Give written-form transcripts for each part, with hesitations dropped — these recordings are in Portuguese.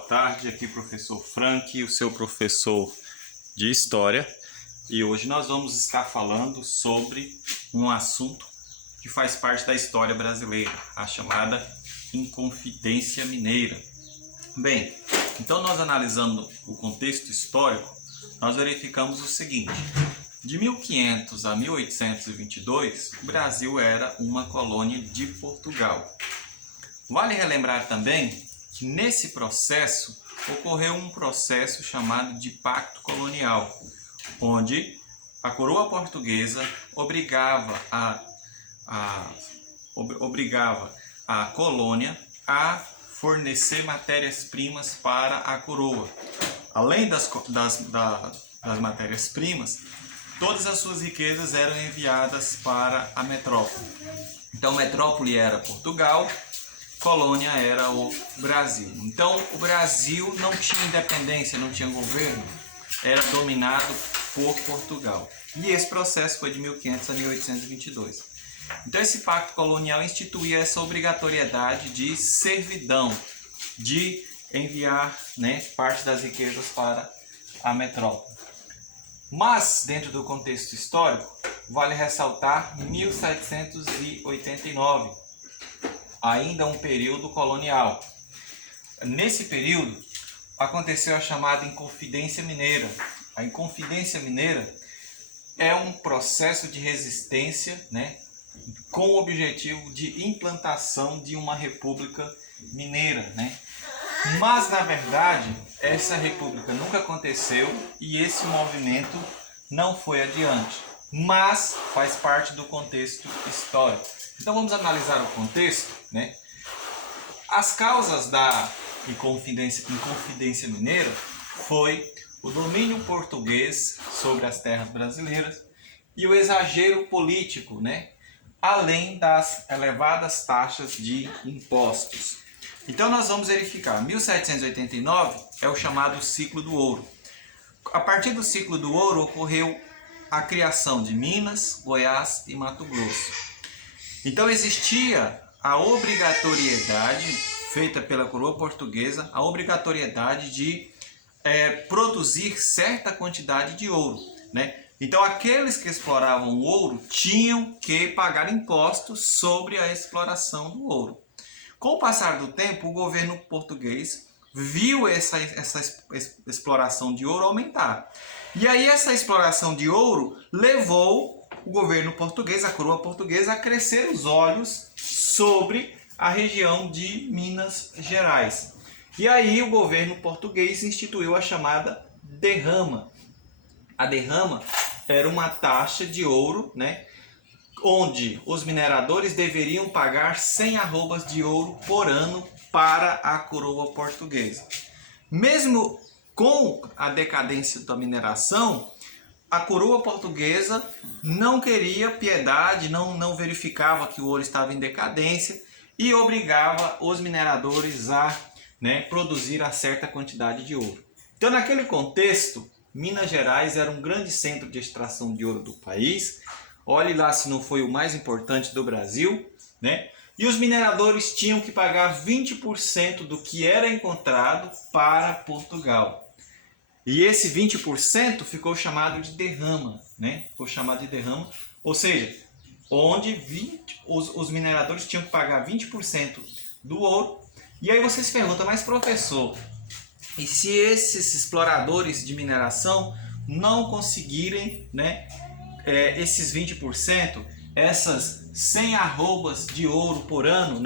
boa tarde. Aqui professor Frank, o seu professor de História. E hoje nós vamos estar falando sobre um assunto que faz parte da história brasileira, a chamada Inconfidência Mineira. Bem, então nós analisando o contexto histórico, nós verificamos o seguinte: de 1500 a 1822, o Brasil era uma colônia de Portugal. Vale relembrar também que nesse processo ocorreu um processo chamado de Pacto Colonial, onde a coroa portuguesa obrigava a colônia a fornecer matérias-primas para a coroa. Além das matérias-primas, todas as suas riquezas eram enviadas para a metrópole. Então, metrópole era Portugal, colônia era o Brasil. Então, o Brasil não tinha independência, não tinha governo, era dominado por Portugal. E esse processo foi de 1500 a 1822. Então, esse pacto colonial instituía essa obrigatoriedade de servidão, de enviar, parte das riquezas para a metrópole. Mas, dentro do contexto histórico, vale ressaltar 1789, ainda um período colonial. Nesse período, aconteceu a chamada Inconfidência Mineira. A Inconfidência Mineira é um processo de resistência, com o objetivo de implantação de uma república mineira, Mas, na verdade, essa república nunca aconteceu e esse movimento não foi adiante, mas faz parte do contexto histórico. Então vamos analisar o contexto, As causas da Inconfidência Mineira foi o domínio português sobre as terras brasileiras e o exagero político, além das elevadas taxas de impostos. Então nós vamos verificar, 1789 é o chamado ciclo do ouro. A partir do ciclo do ouro ocorreu a criação de Minas, Goiás e Mato Grosso. Então existia a obrigatoriedade, feita pela coroa portuguesa, a obrigatoriedade de produzir certa quantidade de ouro, Então aqueles que exploravam o ouro tinham que pagar impostos sobre a exploração do ouro. Com o passar do tempo, o governo português viu essa exploração de ouro aumentar. E aí essa exploração de ouro levou o governo português, a coroa portuguesa, a crescer os olhos sobre a região de Minas Gerais. E aí o governo português instituiu a chamada derrama. A derrama era uma taxa de ouro, onde os mineradores deveriam pagar 100 arrobas de ouro por ano para a coroa portuguesa. Mesmo com a decadência da mineração, a coroa portuguesa não queria piedade, não verificava que o ouro estava em decadência e obrigava os mineradores a produzir a certa quantidade de ouro. Então, naquele contexto, Minas Gerais era um grande centro de extração de ouro do país. Olhe lá se não foi o mais importante do Brasil, E os mineradores tinham que pagar 20% do que era encontrado para Portugal. E esse 20% ficou chamado de derrama, Ficou chamado de derrama, ou seja, onde os mineradores tinham que pagar 20% do ouro. E aí você se pergunta, mas professor, e se esses exploradores de mineração não conseguirem, esses 20%, essas 100 arrobas de ouro por ano,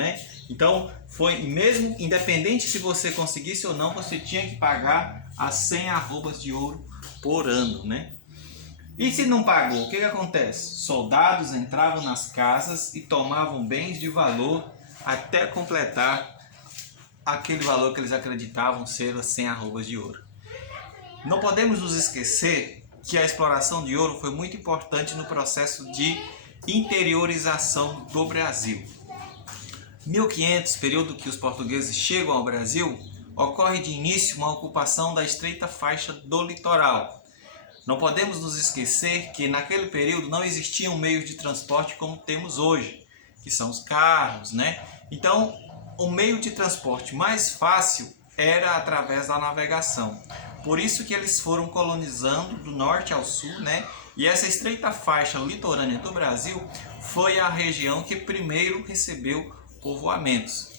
Então, foi mesmo independente se você conseguisse ou não, você tinha que pagar as 100 arrobas de ouro por ano, E se não pagou, o que acontece? Soldados entravam nas casas e tomavam bens de valor até completar aquele valor que eles acreditavam ser as 100 arrobas de ouro. Não podemos nos esquecer que a exploração de ouro foi muito importante no processo de interiorização do Brasil. 1500, período que os portugueses chegam ao Brasil, ocorre de início uma ocupação da estreita faixa do litoral. Não podemos nos esquecer que naquele período não existiam meios de transporte como temos hoje, que são os carros, Então, o meio de transporte mais fácil era através da navegação. Por isso que eles foram colonizando do norte ao sul, né? E essa estreita faixa litorânea do Brasil foi a região que primeiro recebeu povoamentos.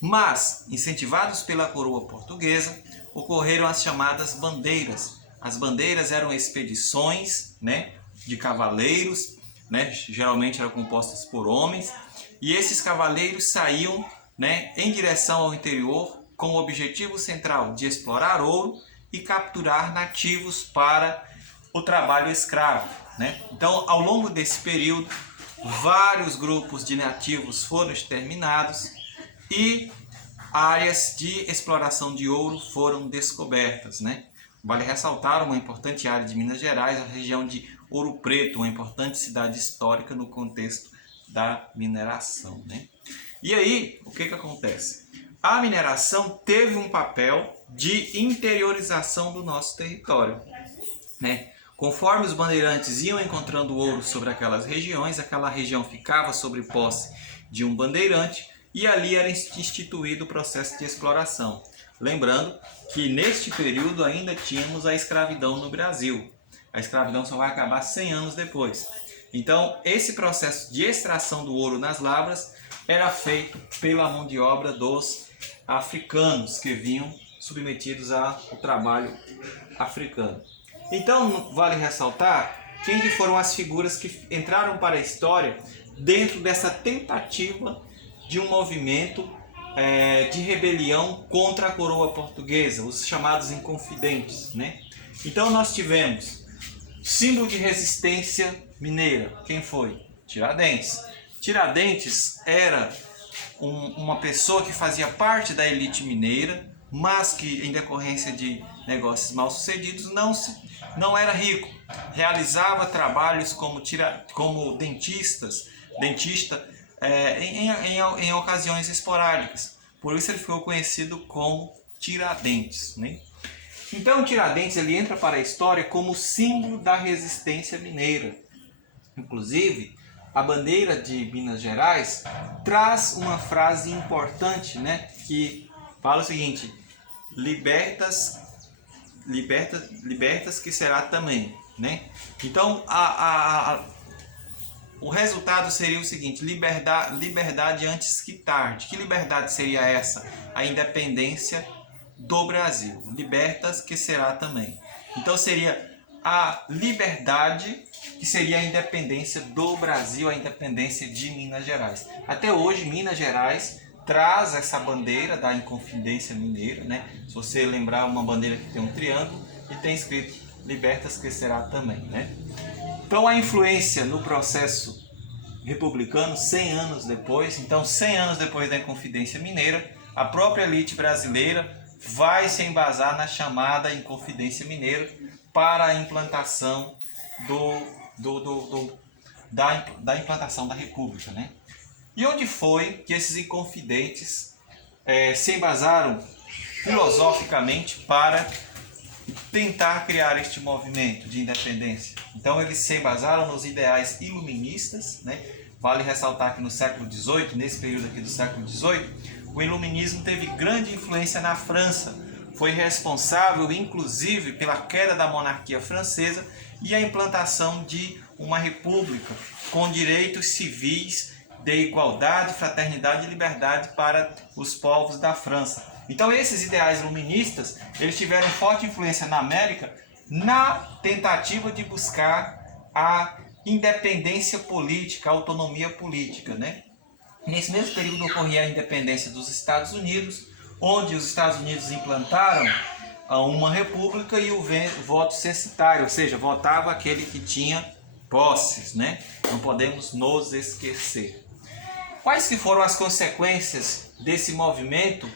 Mas, incentivados pela coroa portuguesa, ocorreram as chamadas bandeiras. As bandeiras eram expedições, né, de cavaleiros, né, geralmente eram compostas por homens, e esses cavaleiros saíam, né, em direção ao interior com o objetivo central de explorar ouro e capturar nativos para o trabalho escravo, né? Então, ao longo desse período, vários grupos de nativos foram exterminados e áreas de exploração de ouro foram descobertas, né? Vale ressaltar uma importante área de Minas Gerais, a região de Ouro Preto, uma importante cidade histórica no contexto da mineração, né? E aí, o que acontece? A mineração teve um papel de interiorização do nosso território, né? Conforme os bandeirantes iam encontrando ouro sobre aquelas regiões, aquela região ficava sob posse de um bandeirante e ali era instituído o processo de exploração. Lembrando que neste período ainda tínhamos a escravidão no Brasil. A escravidão só vai acabar 100 anos depois. Então, esse processo de extração do ouro nas lavras era feito pela mão de obra dos africanos que vinham submetidos ao trabalho africano. Então, vale ressaltar quem que foram as figuras que entraram para a história dentro dessa tentativa de um movimento de rebelião contra a coroa portuguesa, os chamados inconfidentes, né? Então, nós tivemos símbolo de resistência mineira. Quem foi? Tiradentes. Tiradentes era uma pessoa que fazia parte da elite mineira, mas que, em decorrência de negócios mal sucedidos, não era rico. Realizava trabalhos como dentista em ocasiões esporádicas. Por isso ele ficou conhecido como Tiradentes, né? Então Tiradentes ele entra para a história como símbolo da resistência mineira. Inclusive, a bandeira de Minas Gerais traz uma frase importante, né, que fala o seguinte: libertas que será também, né? Então o resultado seria o seguinte: liberdade antes que tarde. Que liberdade seria essa? A independência do Brasil. Libertas que será também. Então seria a liberdade que seria a independência do Brasil, a independência de Minas Gerais. Até hoje, Minas Gerais traz essa bandeira da Inconfidência Mineira, né? Se você lembrar, uma bandeira que tem um triângulo e tem escrito libertas que será também, né? Então a influência no processo republicano 100 anos depois, então 100 anos depois da Inconfidência Mineira, a própria elite brasileira vai se embasar na chamada Inconfidência Mineira para a implantação da implantação da República, né? E onde foi que esses inconfidentes se embasaram filosoficamente para tentar criar este movimento de independência? Então eles se embasaram nos ideais iluministas, né? Vale ressaltar que no século XVIII, nesse período aqui do século XVIII, o iluminismo teve grande influência na França. Foi responsável, inclusive, pela queda da monarquia francesa e a implantação de uma república com direitos civis de igualdade, fraternidade e liberdade para os povos da França. Então esses ideais iluministas, eles tiveram forte influência na América na tentativa de buscar a independência política, a autonomia política, né? Nesse mesmo período ocorria a independência dos Estados Unidos, onde os Estados Unidos implantaram uma república e o voto censitário, ou seja, votava aquele que tinha posses, né? Não podemos nos esquecer. Quais que foram as consequências desse movimento,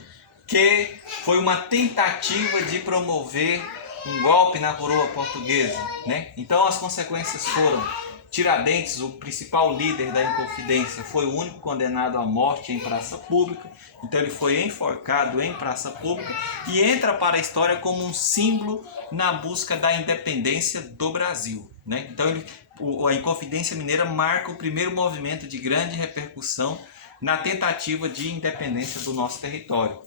que foi uma tentativa de promover um golpe na coroa portuguesa, né? Então as consequências foram: Tiradentes, o principal líder da Inconfidência, foi o único condenado à morte em praça pública. Então ele foi enforcado em praça pública e entra para a história como um símbolo na busca da independência do Brasil, né? Então a Inconfidência Mineira marca o primeiro movimento de grande repercussão na tentativa de independência do nosso território.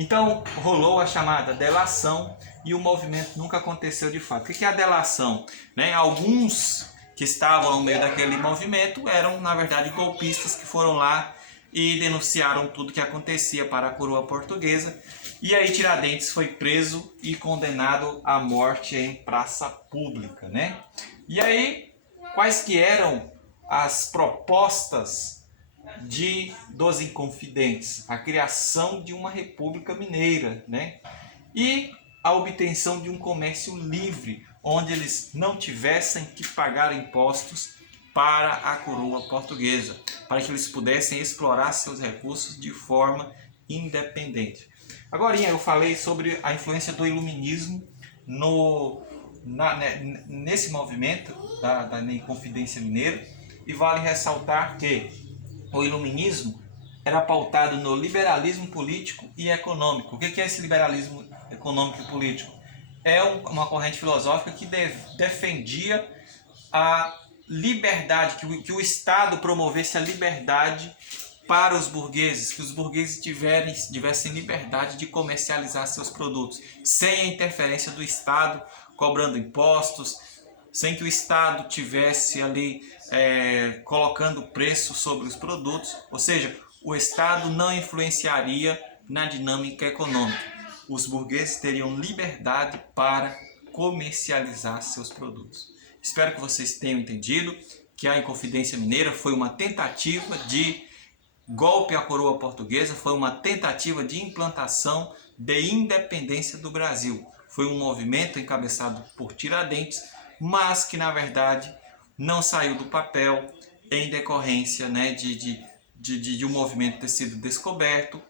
Então rolou a chamada delação e o movimento nunca aconteceu de fato. O que é a delação? Né? Alguns que estavam no meio daquele movimento eram, na verdade, golpistas que foram lá e denunciaram tudo que acontecia para a coroa portuguesa. E aí Tiradentes foi preso e condenado à morte em praça pública, né? E aí, quais que eram as propostas dos Inconfidentes? A criação de uma república mineira, né? E a obtenção de um comércio livre, onde eles não tivessem que pagar impostos para a coroa portuguesa, para que eles pudessem explorar seus recursos de forma independente. Agora eu falei sobre a influência do iluminismo nesse movimento da Inconfidência Mineira, e vale ressaltar que o iluminismo era pautado no liberalismo político e econômico. O que é esse liberalismo econômico e político? É uma corrente filosófica que defendia a liberdade, que o Estado promovesse a liberdade para os burgueses, que os burgueses tivessem liberdade de comercializar seus produtos, sem a interferência do Estado cobrando impostos, sem que o Estado tivesse ali colocando preço sobre os produtos, ou seja, o Estado não influenciaria na dinâmica econômica. Os burgueses teriam liberdade para comercializar seus produtos. Espero que vocês tenham entendido que a Inconfidência Mineira foi uma tentativa de golpe à coroa portuguesa, foi uma tentativa de implantação de independência do Brasil. Foi um movimento encabeçado por Tiradentes, mas que na verdade não saiu do papel em decorrência, né, de um movimento ter sido descoberto,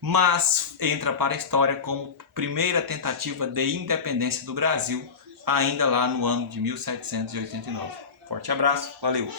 mas entra para a história como primeira tentativa de independência do Brasil, ainda lá no ano de 1789. Forte abraço, valeu!